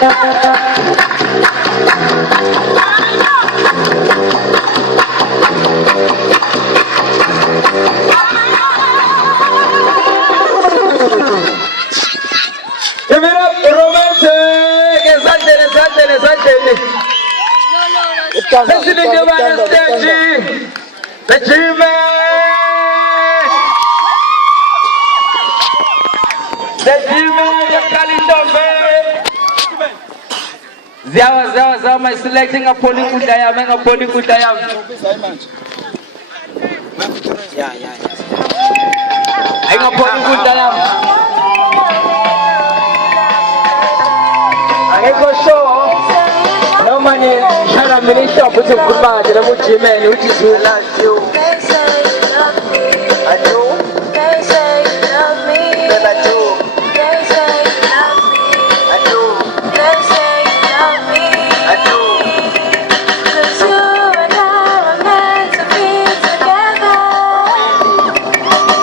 Give it up, romantic. Listening to my stage. The Zawa, my selecting a pony kudayam and a pony kudayam. Yeah. I'm a pony kudayam. I go show. No money, shut up, minister, put some good man, and I'm with you, man, which is who loves you. I do. They say you love me. Then I do. They say you love me. I do. They say you love me. I do. 'Cause you and I are meant to be together.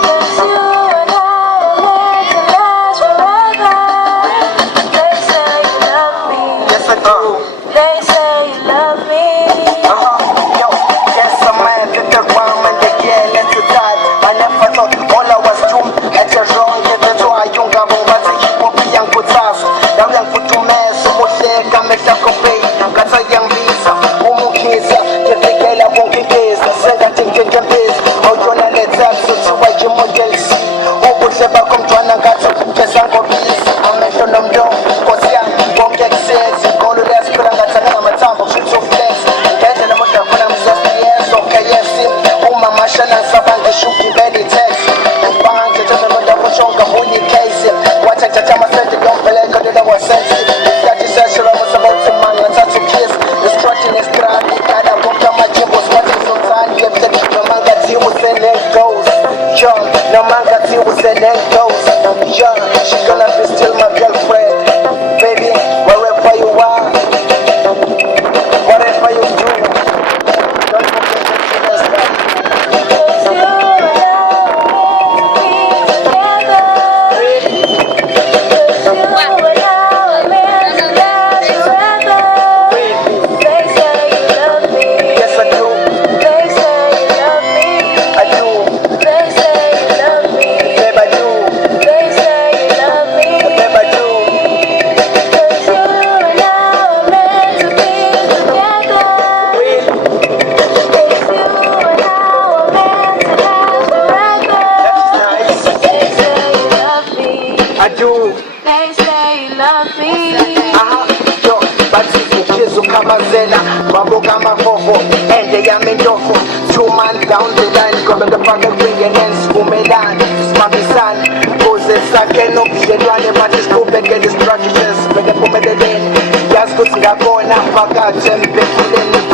'Cause you and I are meant to last forever. They say you love me. Yes, I do. They say you love me. Yo, yes, I'm mad at the rhyme and the yeah, let's die. I never thought all I was doing at your wrong, yet that's why I don't have one to keep up with young good ass. Now young for two men, so much there, come and talk of pay. Got a young visa, Umu kids, get the girl I won't get this. I said I think you can this. How you wanna let that so to watch your model see? Who would never come to an agato, just on copies. I mention them down, cause young, won't get sense. Go to that spirit, I'm a time of shit so flex. That's an amount of fun, I'm just yes, okay, yes, Uma Mashana Sabanga Shuki Belly text. And bang, the gentleman that was on the holy case. Watch a Tama said the young Belek, I was sensitive. That is actually I was about to man, I touch a kiss. The structure is crap, the kind of book my gym was watching some time. Left it, no man got you was in there goes. Young, no man got you was in there goes. Young, she gonna be still my girlfriend. Baby, wherever you are, whatever you do, don't forget to rest that. Down the line, come in the pocket, bring your hands, boom it down. Smacky son, poses, I cannot be a running, but it's cool, get distractions, make a boom at the lane. Just go to the corner, fuck out, jump, in the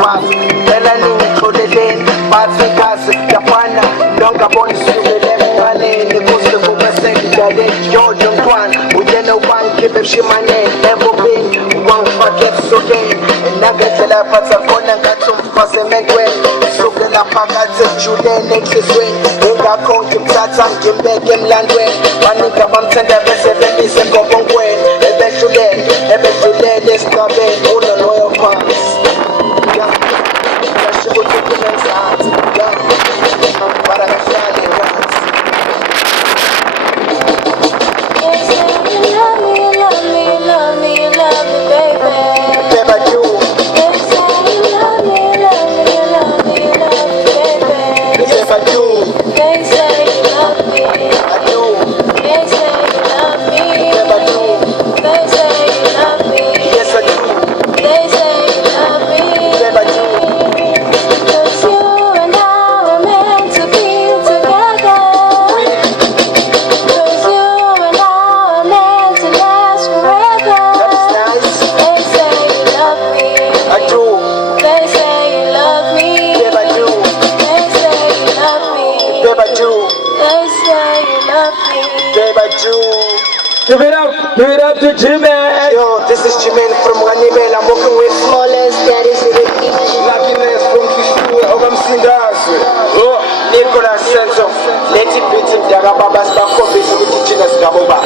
path. Tell a new to the lane, party cars, the partner, don't go on, see the left money, the coast of the second, the George and Kwan, we get no one, keep it, she my name, never been, one forget so game, and I get to the parts of corner, got some fuss and make way. La pagate Julian next way. Inga konti mtata ngimbe gemlandwe. Manika bamtenda bese bebi se kobongwe. Ebe Julian eskabe. Una loyal pass. Yeah. Kashibu tukumenza hati. Yeah. Para kashali rats. Love me, baby. Baby, you. I do. They say you love me. I do. They say you love me. Yes, I do. They say you love me. Yes, I do. They say you love me. Yes, I do. 'Cause you and I were meant to be together. 'Cause you and I were meant to last forever. That's nice. They say you love me. I do. They say you love me. Yes, I do. Babe, I do. They say you love me. Babe, I do. Give it up to Jimmy. Yo, this is Jimmy from Ganimel. I'm working with Smallest, that is the Luckiness from Kishu, Ogam Singers. Nicolas Senso, Leti Biti, Darababas, Bako, teaching us Gaboba.